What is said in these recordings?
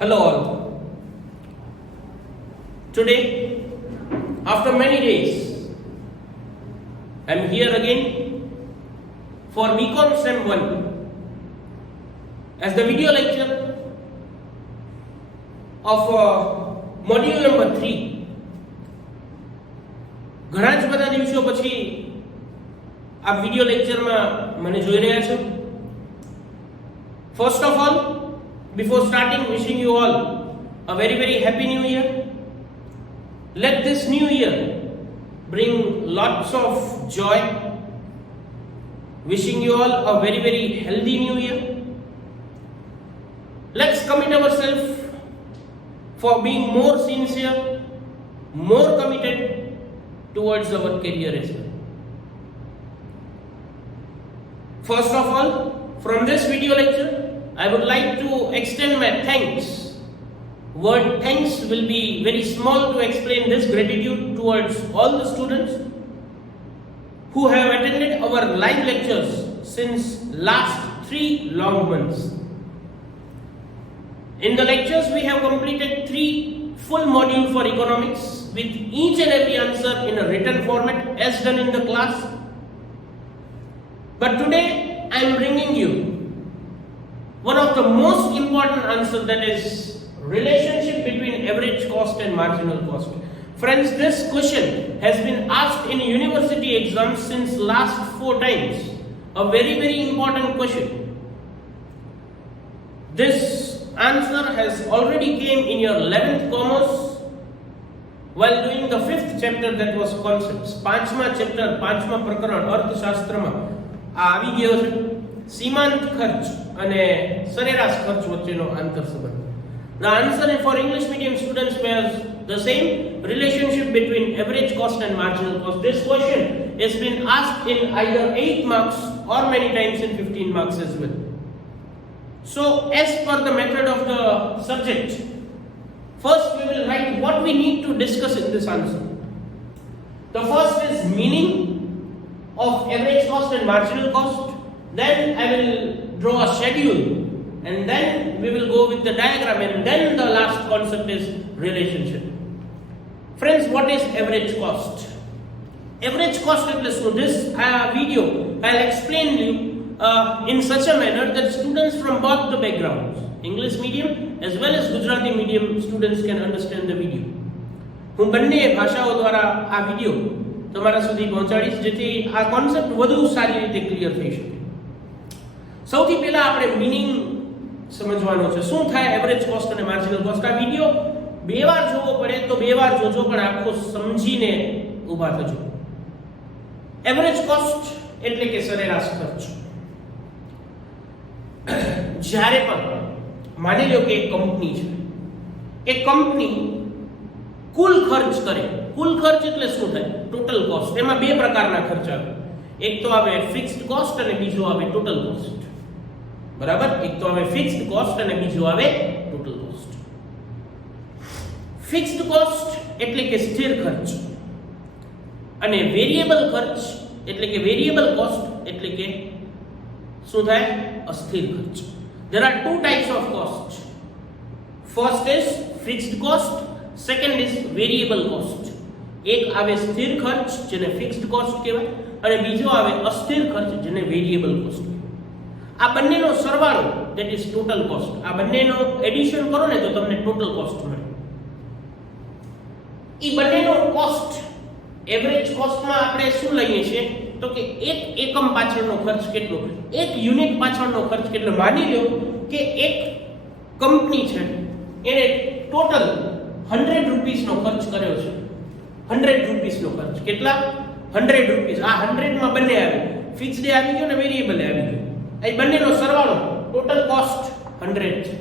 Hello all. Today, after many days, I am here again for BCom Sem 1 as the video lecture of module number 3. ઘણા જ બધા દિવસો પછી આ video લેક્ચરમાં મને જોઈ રહ્યા છો. First of all, before starting, wishing you all a very very happy new year. Let this new year bring lots of joy. Wishing you all a very very healthy new year. Let's commit ourselves for being more sincere, more committed towards our career as well. First of all, from this video lecture, I would like to extend my thanks. Word thanks will be very small to explain this gratitude towards all the students who have attended our live lectures since last 3 long months. In the lectures, we have completed 3 full modules for economics with each and every answer in a written format as done in the class. But today, I am bringing you one of the most important answers, that is relationship between average cost and marginal cost. Friends, this question has been asked in university exams since last 4 times. A very very important question. This answer has already came in your 11th commerce while doing the 5th chapter, that was concepts. 5મા chapter 5મા પ્રકરણ અર્થશાસ્ત્રમાં આ આવી ગયો છે. सीमांत खर्च અને સરેરાશ ખર્ચ વચ્ચેનો આંતર સંબંધ. The answer for English medium students was the same, relationship between average cost and marginal cost. This question has been asked in either 8 marks or many times in 15 marks as well. So as per the method of the subject, first we will write what we need to discuss in this answer. The first is meaning of average cost and marginal cost. Then I will draw a schedule, and then we will go with the diagram, and then the last concept is relationship. Friends, what is average cost? Average cost is this video I'll explain you in such a manner that students from both the backgrounds, English medium as well as Gujarati medium students, can understand the video. હું બંને ભાષાઓ દ્વારા આ video તમારા સુધી પહોંચાડીશ જેથી આ concept વધુ સારી રીતે ક્લિયર થઈ શકે. સૌથી પહેલા આપણે મીનિંગ સમજવાનો છે. શું થાય એવરેજ કોસ્ટ અને માર્જિનલ કોસ્ટ? આ વિડિયો 2 વાર જોવો પડે તો 2 વાર જોજો, પણ આખો સમજીને ઊભા થજો. એવરેજ કોસ્ટ એટલે કે સરેરાશ ખર્ચ. જ્યારે પણ માની લો કે એક કંપની છે, એક કંપની કુલ ખર્ચ કરે. કુલ ખર્ચ એટલે શું થાય? Total cost. એમાં 2 પ્રકારના ખર્ચ આવે. એક તો આવે ફિક્સ્ડ કોસ્ટ અને બીજો આવે ટોટલ કોસ્ટ. બરાબર? એક તો આવે ફિક્સ્ડ કોસ્ટ અને બીજો આવે ટોટલ કોસ્ટ. ફિક્સ્ડ કોસ્ટ એટલે કે સ્થિર ખર્ચ અને વેરિયેબલ ખર્ચ એટલે કે વેરિયેબલ કોસ્ટ એટલે કે શું થાય? અસ્થિર ખર્ચ. There are 2 types of cost. First is fixed cost, second is variable cost. એક આવે સ્થિર ખર્ચ જેને ફિક્સ્ડ કોસ્ટ કહેવાય અને બીજો આવે અસ્થિર ખર્ચ જેને વેરિયેબલ કોસ્ટ કહેવાય. આ બંનેનો સરવાળો ધેટ ઇઝ ટોટલ કોસ્ટ. આ બંનેનો એડિશન કરો ને તો તમને ટોટલ કોસ્ટ મળે. ઈ બંનેનો કોસ્ટ એવરેજ કોસ્ટમાં આપણે શું લઈએ છીએ તો કે એક એકમ પાછળનો ખર્ચ કેટલો, એક યુનિટ પાછળનો ખર્ચ કેટલો. માની લો કે એક કંપની છે, એને ટોટલ 100 રૂપિયાનો ખર્ચ કર્યો છે. 100 રૂપિયાનો ખર્ચ. કેટલા? 100 રૂપિયા. આ 100 માં બંને આવે, ફિક્સ્ડ આવી ગયો ને વેરિયેબલ આવી ગયો. આ બંનેનો સરવાળો ટોટલ કોસ્ટ 100 છે.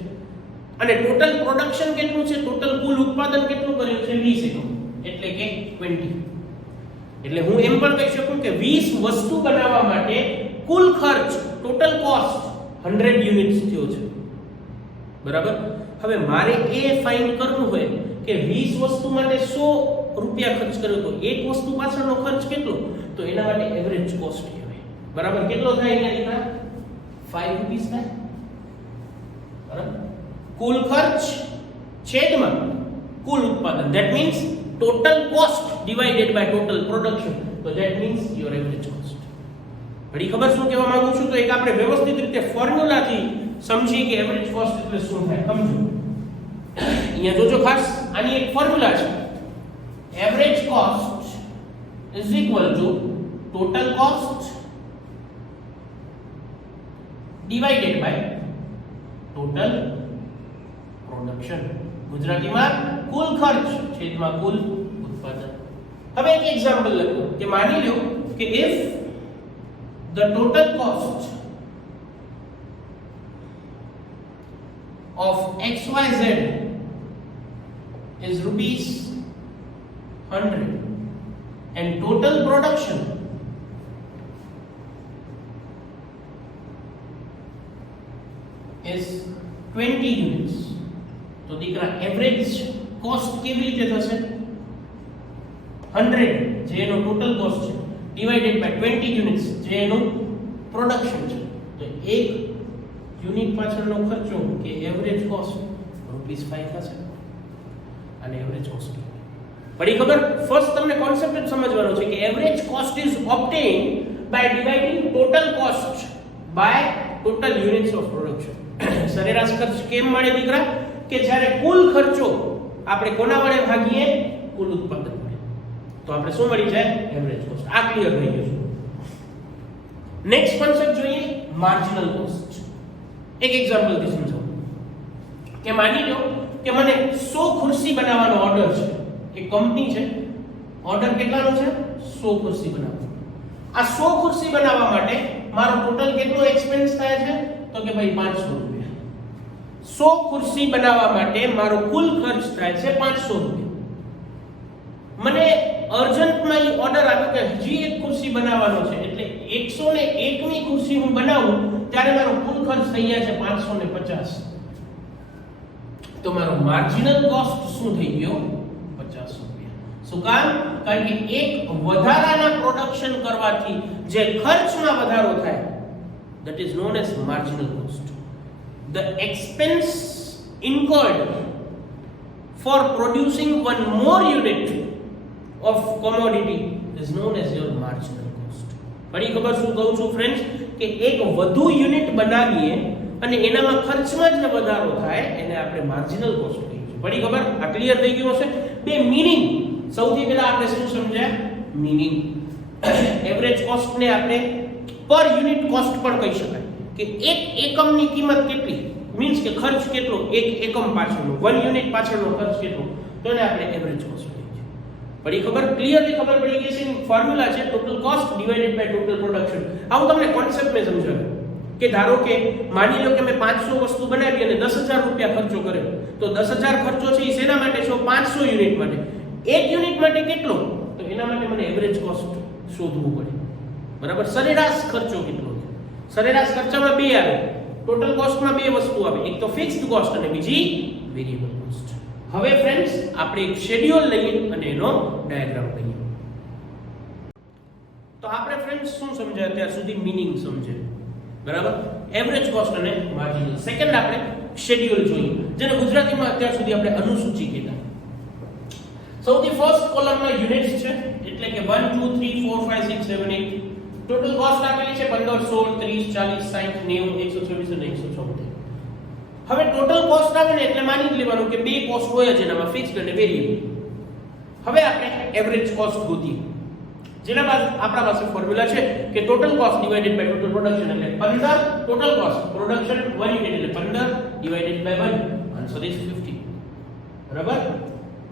અને ટોટલ પ્રોડક્શન કેટલું છે? ટોટલ કુલ ઉત્પાદન કેટલું કર્યું છે? 20 એકમ એટલે કે 20. એટલે હું એમ પણ કહી શકું કે 20 વસ્તુ બનાવવા માટે કુલ ખર્ચ ટોટલ કોસ્ટ 100 યુનિટ્સ થયો છે. બરાબર? હવે મારે એ ફાઇન્ડ કરવું હોય કે 20 વસ્તુ માટે 100 રૂપિયા ખર્ચ કર્યો તો એક વસ્તુ પાછળનો ખર્ચ કેટલો, તો એના માટે એવરેજ કોસ્ટ કહેવાય. બરાબર? કેટલો થાય? અહીંયા લીધા 5 રૂપિયા થાય. બરાબર? કુલ ખર્ચ છેદમાં કુલ ઉત્પાદન. That means total cost divided by total production. તો that means your average cost. ઘડી ખબર શું કહેવા માંગુ છું? તો એક આપણે વ્યવસ્થિત રીતે ફોર્મ્યુલાથી સમજીએ કે એવરેજ કોસ્ટ એટલે શું થાય. સમજો અહીંયા જોજો ખાસ, આની એક ફોર્મ્યુલા છે. Average cost is equal to total cost divided by total production. ગુજરાતીમાં કુલ ખર્ચ છેદમાં કુલ ઉત્પાદન. હવે એક એક્ઝામ્પલ લખો કે માની લો કે if the total cost of XYZ is rupees 100 and total production is 20 units. તો દીકરા એવરેજ કોસ્ટ કેવી રીતે થશે? 100 જે એનો ટોટલ કોસ્ટ છે ડિવાઇડેડ બાય 20 યુનિટ્સ જે એનું પ્રોડક્શન છે. તો એક યુનિટ પાછળનો ખર્ચો કે એવરેજ કોસ્ટ ₹5 થશે. અને એવરેજ કોસ્ટ પડી ખબર? ફર્સ્ટ તમને કોન્સેપ્ટ જ સમજવાનો છે કે average cost is obtained by dividing total cost by total units of production. સરેરાશ ખર્ચ કેમ મળે દીકરા? કે જ્યારે કુલ ખર્ચો આપણે કોના વડે ભાગીએ? કુલ ઉત્પાદન વડે. તો આપણે શું મળી જાય? Average cost. આ ક્લિયર થઈ ગયું છે. નેક્સ્ટ કોન્સેપ્ટ જોઈએ, માર્જિનલ કોસ્ટ. એક એક્ઝામ્પલ થી સમજાવું કે માની લો કે મને 100 ખુરશી બનાવવાનો ઓર્ડર છે. એક કંપની છે, ઓર્ડર કેટલાનો છે? 100 ખુરશી બનાવવાનો. આ 100 ખુરશી બનાવવા માટે મારો ટોટલ કેટલો એક્સપેન્સ થાય છે? તો કે ભાઈ 500 રૂપિયા. 100 ખુરશી બનાવવા માટે મારો કુલ ખર્ચ થાય છે 500 રૂપિયા. મને અર્જન્ટમાં એ ઓર્ડર આવ્યો કે હજી એક ખુરશી બનાવવાનો છે, એટલે 101ની ખુરશી હું બનાવું ત્યારે મારો કુલ ખર્ચ થઈ જાય છે 550. તો મારો માર્જિનલ કોસ્ટ શું થઈ ગયો? 50 રૂપિયા. શું કામ? કારણ કે એક વધારાના પ્રોડક્શન કરવાથી જે ખર્ચમાં વધારો થાય, that is known as marginal cost. The expense incurred for producing one more unit of commodity is known as your marginal cost. પડી ખબર શું કહું છું ફ્રેન્ડ્સ? કે એક વધુ યુનિટ બનાવીએ અને એનામાં ખર્ચમાં જ વધારો થાય એને આપણે માર્જિનલ કોસ્ટ કહીએ છીએ. પડી ખબર? આ ક્લિયર થઈ ગયું હશે? બે મીનિંગ સૌથી પહેલા આપણે શું સમજ્યા? મીનિંગ. એવરેજ કોસ્ટ ને આપણે પર યુનિટ કોસ્ટ પણ કહી શકાય કે એક એકમની કિંમત કેટલી, મીન્સ કે ખર્ચ કેટલો એક એકમ પાછળનો, 1 યુનિટ પાછળનો ખર્ચ કેટલો, તો એને આપણે એવરેજ કોસ્ટ કહીએ છીએ. પડી ખબર? ક્લિયરલી ખબર પડી ગઈ છે? ફોર્મ્યુલા છે total cost divided by total production. આવું તમને કોન્સેપ્ટ મેં સમજાવ્યું કે ધારો કે માની લો કે મેં 500 વસ્તુ બનાવી અને 10000 રૂપિયા ખર્ચો કર્યો. તો 10000 ખર્ચો છે એ શેના માટે છે? 500 યુનિટ માટે. એક યુનિટ માટે કેટલો? તો એના માટે મને એવરેજ કોસ્ટ શોધવું પડે. બરાબર? સરેરાશ ખર્ચો કેટલો છે? સરેરાશ ખર્ચામાં બે આવે, ટોટલ કોસ્ટમાં બે વસ્તુ આવે, એક તો ફિક્સ્ડ કોસ્ટ અને બીજી વેરિયેબલ કોસ્ટ. હવે ફ્રેન્ડ્સ આપણે એક શેડ્યુલ લઈએ અને એનો ડાયાગ્રામ લઈએ. તો આપણે ફ્રેન્ડ્સ શું સમજ્યા અત્યાર સુધી? મીનિંગ સમજ્યા. બરાબર? એવરેજ કોસ્ટ અને માર્જિનલ. સેકન્ડ આપણે શેડ્યુલ જોઈએ, જેને ગુજરાતીમાં અત્યાર સુધી આપણે અનુસૂચિ કહેતા. સૌથી ફર્સ્ટ કોલમમાં યુનિટ્સ છે, એટલે કે 1 2 3 4 5 6 7 8. ટોટલ કોસ્ટ આપેલી છે 15 16 30 40 60 90 126 અને 174. હવે ટોટલ કોસ્ટ આવે ને એટલે માની લેવાનું કે બે કોસ્ટ હોય જ એનામાં, ફિક્સ્ડ અને વેરિયેબલ. હવે આપણે એવરેજ કોસ્ટ ગોતીએ, જેના બાદ આપણા પાસે ફોર્મ્યુલા છે કે total cost divided by total production, એટલે 15 ટોટલ કોસ્ટ પ્રોડક્શન 1 યુનિટ એટલે 15 ડિવાઇડેડ બાય 1, આન્સર ઇઝ 50. બરાબર?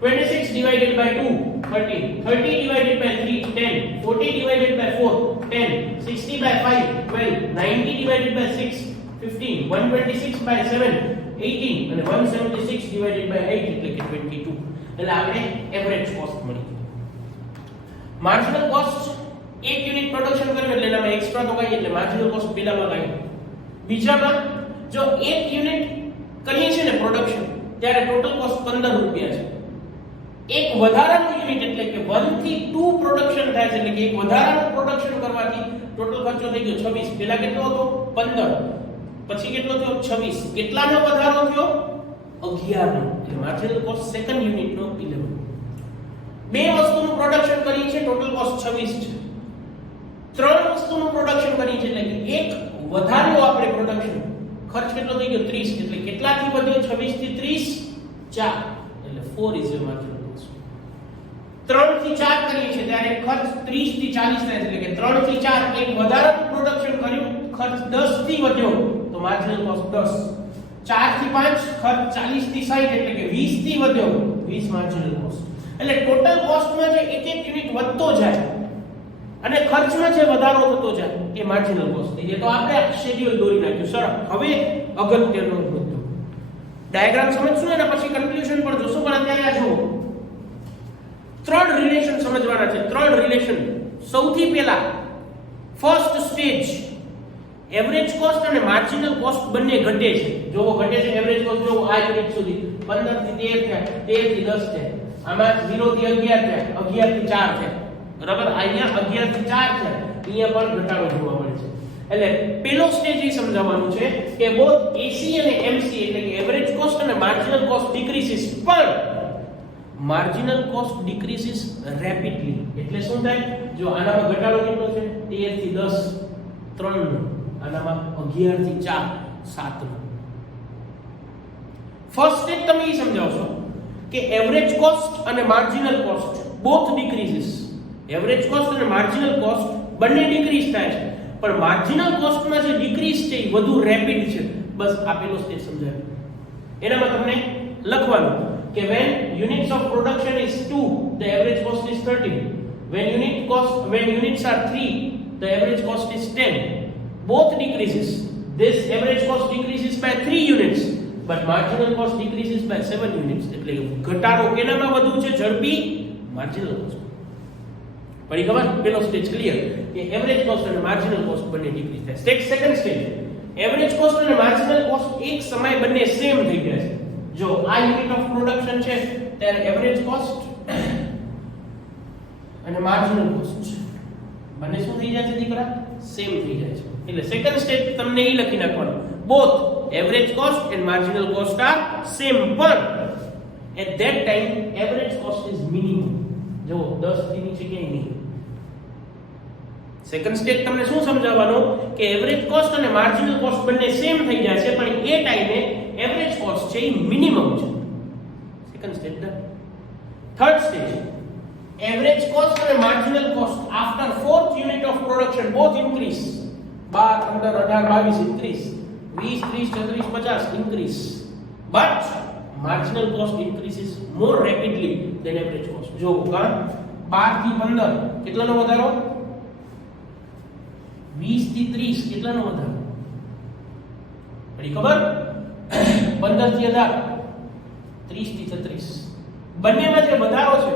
26 divided by 2 13, 30 divided by 3 10, 40 divided by 4 10, 60 by 5 12, 90 divided by 6 15, 126 by 7 18 અને 176 divided by 8 એટલે કે 22. એટલે આપણે એવરેજ કોસ્ટ મળી. માર્જિનલ કોસ્ટ એક યુનિટ પ્રોડક્શન કર્યું એટલે એનામાં એક્સ્ટ્રા તો કઈ, એટલે માર્જિનલ કોસ્ટ પેલામાં કઈ. બીજામાં જો એક યુનિટ કરીએ છે ને પ્રોડક્શન, ત્યારે ટોટલ કોસ્ટ 15 રૂપિયા છે. એક વધારાનું યુનિટ એટલે કે 1 થી 2 પ્રોડક્શન થાય છે, એટલે કે એક વધારાનું પ્રોડક્શન કરવાથી ટોટલ ખર્ચો થઈ ગયો 26. પહેલા કેટલો હતો? 15. પછી કેટલો થયો? 26. કેટલાનો વધારો થયો? 11 નો, એટલે માર્જિનલ કોસ્ટ સેકન્ડ યુનિટ નો 11. બે વસ્તુનું પ્રોડક્શન કરીએ છે, ટોટલ કોસ્ટ 26 છે. ત્રણ વસ્તુનું પ્રોડક્શન કરીએ છે, એટલે કે એક વધાર્યો આપણે પ્રોડક્શન, ખર્ચ કેટલો થઈ ગયો 30, એટલે કેટલાથી વધ્યો 26 થી 30 4, એટલે 4 ઇઝ યોર માર્જિનલ કોસ્ટ. 3 થી 4 કરીએ છીએ ત્યારે ખર્ચ 30 થી 40 થાય છે, એટલે કે 3 થી 4 એક વધારાનું પ્રોડક્શન કર્યું, ખર્ચ 10 થી વધ્યો તો માર્જિનલ કોસ્ટ 10. 4 થી 5 ખર્ચ 40 થી 60, એટલે કે 20 થી વધ્યો 20 માર્જિનલ કોસ્ટ. એટલે ટોટલ કોસ્ટમાં જે એક એક યુનિટ વધતો જાય અને ખર્ચમાં જે વધારો થતો જાય એ માર્જિનલ કોસ્ટ થઈ જાય. તો આપણે શેડ્યુલ દોરી નાખ્યું. સર હવે અગત્યનો મુદ્દો ડાયાગ્રામ સમજશું એના પછી કન્ક્લુઝન પર જોશું, પણ અત્યારે આ જુઓ ત્રણ રિલેશન સમજવાના છે. ત્રણ રિલેશન. સૌથી પહેલા ફર્સ્ટ સ્ટેજ એવરેજ કોસ્ટ અને માર્જિનલ કોસ્ટ બંને ઘટે છે. જોવો ઘટે છે એવરેજ કોસ્ટ. જોવો આ યુનિટ સુધી 15 થી 13 થયા, 13 થી 10 થયા, આમાં 0 થી 11 થયા, 11 થી 4 થયા, બરાબર. અહીંયા 11 થી 4 થયા, અહીંયા પણ ઘટાડો જોવા મળે છે. એટલે પેલો સ્ટેજ એ સમજાવવાનું છે કે બોથ એસી અને એમસી એટલે કે એવરેજ કોસ્ટ અને માર્જિનલ કોસ્ટ ડિક્રીઝિસ, પણ માર્જિનલ કોસ્ટ ડિક્રીઝિસ રેપિડલી. એટલે શું થાય? જો આનામાં ઘટાડો કેટલો છે? 13 થી 10 3 નો, આનામાં 11 થી 4 7 નો. ફર્સ્ટ સ્ટેજ તમે એ સમજાવશો કે એવરેજ કોસ્ટ અને marginal cost both decreases. Average cost અને માર્જિનલ કોસ્ટ બંને ડિક્રીઝ થાય છે, પણ માર્જિનલ કોસ્ટમાં જે ડિક્રીઝ છે એ વધુ રેપિડ છે. બસ આપેલો સ્ટેજ સમજાવ્યો. એનામાં તમને લખવાનું કે when units of production is 2 the average cost is 13, when units are 3 the average cost is 10. Both decreases. This average cost decreases by 3 units but marginal cost decreases by 7 units. એટલે ઘટાડો કેનામાં વધુ છે? ઝડપી માર્જિનલ કોસ્ટ. પડી ખબર? પેલો stage clear કે average cost અને માર્જિનલ કોસ્ટ બંને ડિક્રીઝ થાય. સેકન્ડ સ્ટેજ એવરેજ કોસ્ટ અને માર્જિનલ કોસ્ટ એક સમય બંને સેમ થઈ ગયા છે. જો આ યુનિટ ઓફ પ્રોડક્શન છે ત્યારે એવરેજ કોસ્ટ અને માર્જિનલ કોસ્ટ બંને શું થઈ જાય છે દીકરા? સેમ થઈ જાય છે. એટલે સેકન્ડ સ્ટેજ તમને એ લખી નાખવાનું both average cost and marginal cost are same, but at that time average cost is minimum. જો 10 થી નીચે ક્યાંય નહીં. સેકન્ડ સ્ટેજ તમને શું સમજાવવાનો કે એવરેજ કોસ્ટ અને માર્જિનલ કોસ્ટ બંને સેમ થઈ જાય છે, પણ એ ટાઈમે એવરેજ કોસ્ટ છે એ મિનિમમ છે. Second stage done. Third stage average cost અને marginal cost after fourth unit of production both increase. 12 15 18 22 increase, 20 30 34 50 increase, but marginal cost increases more rapidly than average cost. જો કા 12 થી 15 કેટલાનો વધારો? 20 થી 30 કેટલાનો વધારો? પડી ખબર? 15 થી 18 30 થી 36 બંનેમાં જે વધારો છે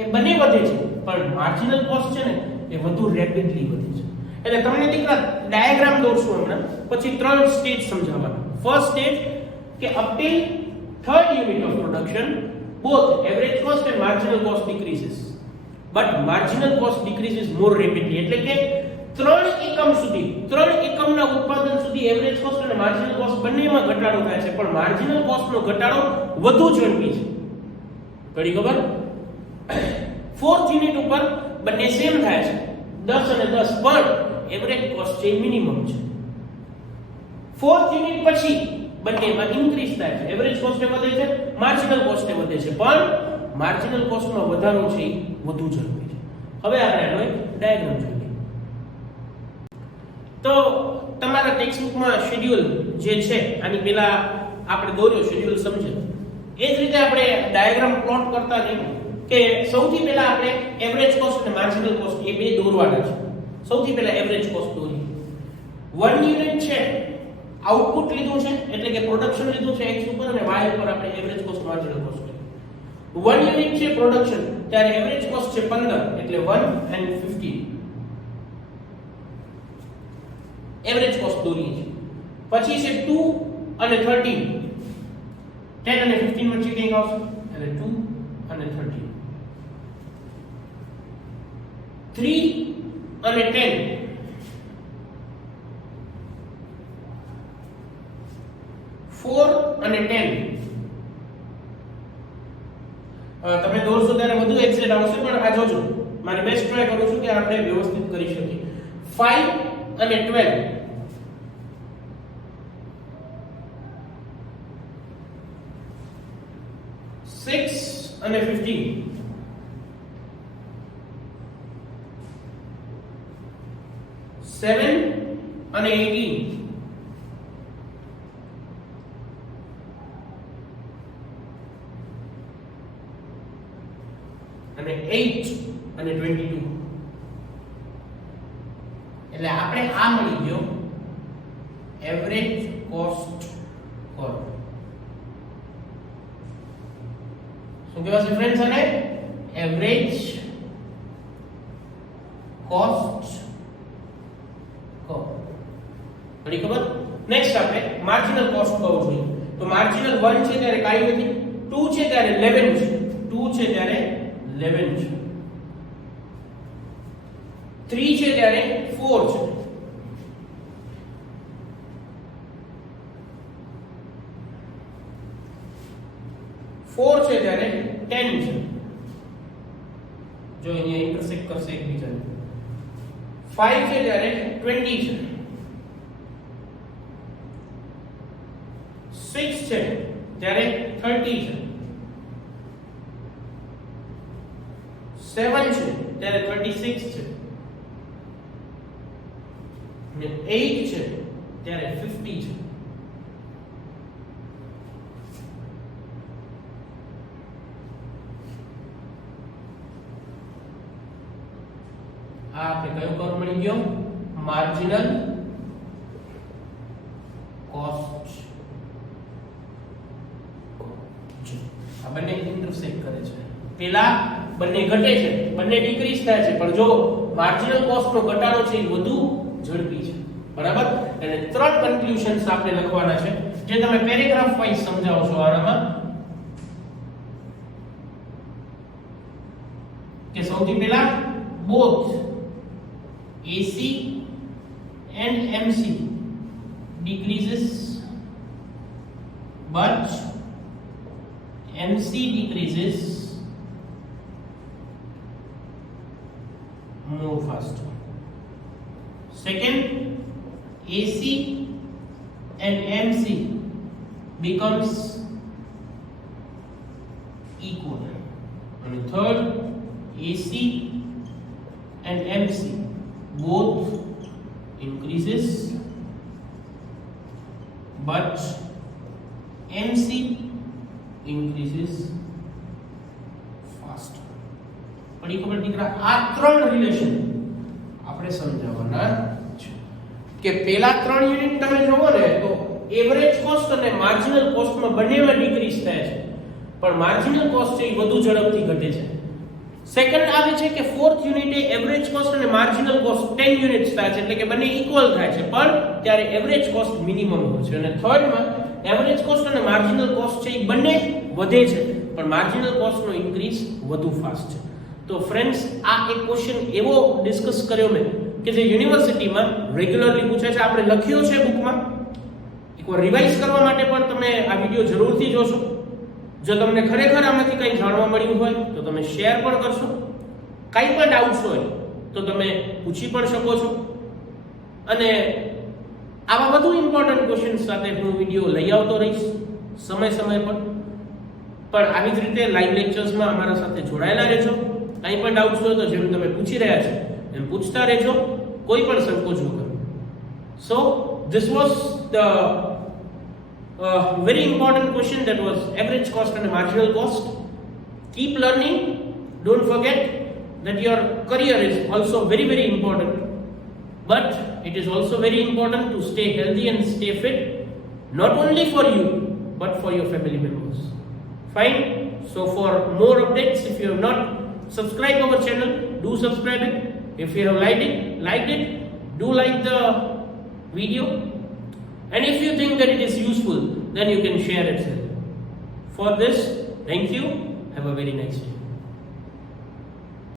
એ બંને વધે છે, પણ માર્જિનલ કોસ્ટ છે ને એ વધુ રેપિડલી વધે છે. એટલે તમને દીકરા ડાયાગ્રામ દોરશું હમણાં, પછી ત્રણ સ્ટેજ સમજાવવાના. ફર્સ્ટ સ્ટેજ કે up till third unit of production both average cost and marginal cost decreases but marginal cost decreases more rapidly. એટલે કે 3 એકમ સુધી, 3 એકમના ઉત્પાદન સુધી એવરેજ કોસ્ટ અને માર્જિનલ કોસ્ટ બંનેમાં ઘટાડો થાય છે, પણ માર્જિનલ કોસ્ટનો ઘટાડો વધુ ઝડપી છે. પડી ખબર? ફોર્થ યુનિટ ઉપર બંને સેમ થાય છે 10 અને 10, પણ એવરેજ કોસ્ટ છે મિનિમમ છે. ફોર્થ યુનિટ પછી બંનેમાં ઇન્ક્રીઝ થાય છે. એવરેજ કોસ્ટ વધે છે, માર્જિનલ કોસ્ટ વધે છે, પણ માર્જિનલ કોસ્ટમાં વધારો છે વધુ ઝડપી છે. હવે આપણે આનો એક ડાયાગ્રામ જોઈએ. તો તમારા ટેક્સ્ટબુકમાં શેડ્યુલ જે છે આની પહેલા આપણે દોર્યો, શેડ્યુલ સમજે એ જ રીતે આપણે ડાયાગ્રામ પ્લોટ કરતા નહીં કે સૌથી પહેલા આપણે એવરેજ કોસ્ટ અને માર્જિનલ કોસ્ટ એ બે દોરવાના છે. સૌથી પહેલા એવરેજ કોસ્ટ દોરીએ. 1 યુનિટ છે આઉટપુટ લીધું છે એટલે કે પ્રોડક્શન લીધું છે x ઉપર અને y ઉપર આપણે average cost marginal cost. 1 unit છે પ્રોડક્શન ત્યારે એવરેજ કોસ્ટ છે 15 એટલે 1 and 15 એવરેજ કોસ્ટ દોરીએ છે. પછી છે 2 અને 13, 10 અને 15 વચ્ચે કંઈક આવશે એટલે 2 અને 13, 3 અને 10, 4 અને 10, તમે દોરશો ત્યારે વધુ એક્ઝેક્ટ આવશે, પણ આ જોજો મારી બેસ્ટ ટ્રાય કરું છું કે આપણે વ્યવસ્થિત કરી શકીએ. 5 અને 12, 6 અને 15, 7 અને 18, 8 અને 22. એટલે આપણે આ મળી ગયો એવરેજ કોસ્ટ કર્વ. શું કહેવાય છે ફ્રેન્ડ્સ? અને એવરેજ કોસ્ટ કર્વ. પડી ખબર? નેક્સ્ટ આપણે માર્જિનલ કોસ્ટ કર્વ જોઈએ. તો માર્જિનલ 1 છે ત્યારે કાઈ નથી, 2 છે ત્યારે 11 છે, 2 છે ત્યારે 11 છે, 3 છે ત્યારે 4 છે, 4 છે ત્યારે 10 છે. જો અહીંયા ઇન્ટરસેક્ટ કરશે એકબીજાને. 5 છે ત્યારે 20 છે, 6 છે ત્યારે 30 છે, 7 છે ત્યારે 36 છે, અને 8 છે ત્યારે 50 છે. આ આપણે કયો કર્વ મળી ગયો? Marginal cost. આ બંને ઇન્ટરસેક્ટ કરે છે. પેલા બંને ઘટે છે, બંને ડિક્રીઝ થાય છે, પણ જો માર્જિનલ કોસ્ટ નો ઘટાડો છે એ વધુ ઝડપી છે. બરાબર? એટલે 3 કન્ક્લુઝન્સ આપણે લખવાના છે જે તમે પેરેગ્રાફ વાઇઝ સમજાવો છો આનામાં. કે સૌથી પહેલા both AC and MC decreases but MC decreases more faster. Second, AC and MC becomes equal. And third, AC and MC both increases but MC increases faster. પડી ખબર દીકરા? આ 3 રિલેશન આપણે સમજાવવાના છે. કે પેલા 3 યુનિટ તમે જોવો ને તો એવરેજ કોસ્ટ અને માર્જિનલ કોસ્ટમાં બંનેમાં ડિક્રીઝ થાય છે, પણ માર્જિનલ કોસ્ટ છે એ વધુ ઝડપથી ઘટે છે. સેકન્ડ આવે છે કે ફોર્થ યુનિટે એવરેજ કોસ્ટ અને માર્જિનલ કોસ્ટ 10 યુનિટ્સ થાય છે, એટલે કે બંને ઇક્વલ થાય છે, પણ ત્યારે એવરેજ કોસ્ટ મિનિમમ હોય છે. અને થર્ડમાં એવરેજ કોસ્ટ અને માર્જિનલ કોસ્ટ છે એ બંને વધે છે, પણ માર્જિનલ કોસ્ટનો ઇન્ક્રીઝ વધુ ફાસ્ટ છે. તો ફ્રેન્ડ્સ, આ એક ક્વેશ્ચન એવો ડિસ્કસ કર્યો મેં કે જે યુનિવર્સિટીમાં રેગ્યુલરલી પૂછાય છે. આપણે લખ્યો છે બુકમાં. એકવાર રિવાઇઝ કરવા માટે પણ તમે આ વિડિયો જરૂરથી જોશો. જો તમને ખરેખર આમાંથી કંઈ જાણવા મળ્યું હોય તો તમે શેર પણ કરશો. કંઈ પણ ડાઉટ્સ હોય તો તમે પૂછી પણ શકો છો. અને આવા વધુ ઇમ્પોર્ટન્ટ ક્વેશ્ચન્સ સાથે હું વિડિયો લઈ આવતો રહીશ સમય પર. પણ આવી જ રીતે લાઈવ લેક્ચર્સમાં અમારા સાથે જોડાયેલા રહેજો. કંઈ પણ ડાઉટ્સ હોય તો જેમ તમે પૂછી રહ્યા છો એમ પૂછતા રહેજો, કોઈ પણ સંકોચ વગર. સો this was the very important question, that was average cost and marginal cost. Keep learning. Don't forget that your career is also very, very important, but it is also very important to stay healthy and stay fit, not only for you but for your family members. Fine? So for more updates, if you have not subscribed our channel, do subscribe it. If you have liked it, do like the video. And if you think that it is useful, then you can share it. For this, thank you. Have a very nice day.